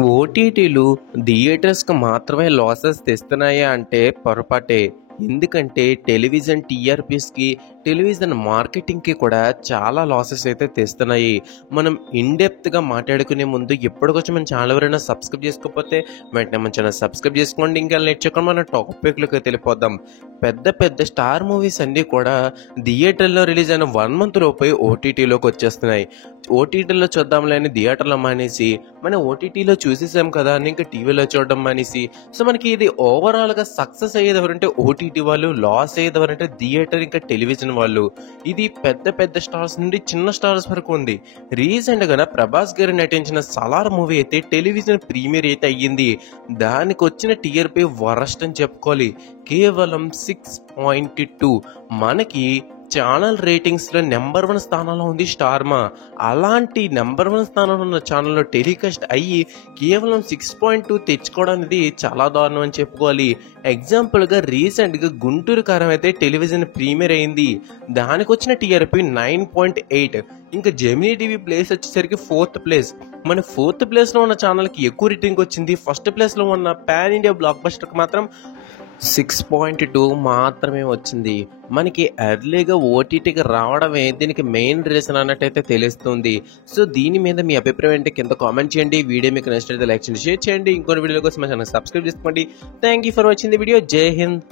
ఓటీటీలు థియేటర్స్‌కి మాత్రమే లాసెస్ తెస్తున్నాయా అంటే పొరపాటే. ఎందుకంటే టెలివిజన్ టీఆర్‌పీస్‌కి, టెలివిజన్ మార్కెటింగ్‌కి కూడా చాలా లాసెస్ అయితే తెస్తున్నాయి. మనం ఇన్ డెప్త్‌గా మాట్లాడుకునే ముందు ఇప్పటికొచ్చి మన ఛానల్ ఎవరైనా సబ్స్క్రైబ్ చేసుకోకపోతే వెంటనే మన ఛానల్ సబ్స్క్రైబ్ చేసుకోండి. ఇంకా లేట్ చేయకుండా మన టాపిక్‌లోకి వెళ్ళిపోదాం. పెద్ద పెద్ద స్టార్ మూవీస్ అన్నీ కూడా థియేటర్‌లో రిలీజ్ అయిన 1 మంత్ లోపే ఓటీటీలోకి వచ్చేస్తున్నాయి. ఓటీటీలో చూద్దాంలే అని థియేటర్‌లో మానేసి మనం ఓటీటీలో చూసేసాం కదా అని ఇంకా టీవీలో చూడడం మానేసి, సో మనకి ఇది ఓవరాల్‌గా సక్సెస్ అయ్యేది ఎవరంటే ఓటీటీ వాళ్ళు, లాస్ అయ్యేది ఎవరంటే థియేటర్ ఇంకా టెలివిజన్ వాళ్ళు. ఇది పెద్ద పెద్ద స్టార్స్ నుండి చిన్న స్టార్స్ వరకు ఉంది. రీసెంట్‌గానే ప్రభాస్ గారు నటించిన 'సలార్' మూవీ అయితే టెలివిజన్ ప్రీమియర్ అయితే అయ్యింది. దానికి వచ్చిన టీఆర్‌పీ వరస్ట్ అని చెప్పుకోవాలి. కేవలం 6.2 మనకి ఛానల్ రేటింగ్స్లో నెంబర్ 1 స్థానంలో ఉంది స్టార్మా. అలాంటి నెంబర్ 1 స్థానంలో ఉన్న ఛానల్లో టెలికాస్ట్ అయ్యి కేవలం 6.2 తెచ్చుకోవడం అనేది చాలా దారుణం అని చెప్పుకోవాలి. ఎగ్జాంపుల్గా రీసెంట్గా గుంటూరు కారం అయితే టెలివిజన్ ప్రీమియర్ అయింది. దానికి వచ్చిన టీఆర్పీ 9.8. ఇంకా జెమినీ టీవీ ప్లేస్ వచ్చేసరికి 4th ప్లేస్. మన 4th ప్లేస్లో ఉన్న ఛానల్కి ఎక్కువ రేటింగ్ వచ్చింది. ఫస్ట్ ప్లేస్లో ఉన్న పాన్ ఇండియా బ్లాక్ బస్టర్కి మాత్రం 6.2 మాత్రమే వచ్చింది. మనకి ఎర్లీగా ఓటీటీకి రావడమే దీనికి మెయిన్ రీజన్ అన్నట్టయితే తెలుస్తుంది. సో దీని మీద మీ అభిప్రాయం ఏంటి కింద కామెంట్ చేయండి. వీడియో మీకు నచ్చినట్లయితే లైక్ చేయండి, షేర్ చేయండి. ఇంకొన్ని వీడియోల కోసం మన ఛానల్ సబ్స్క్రైబ్ చేసుకోండి. Thank you for watching the video. జై హింద్.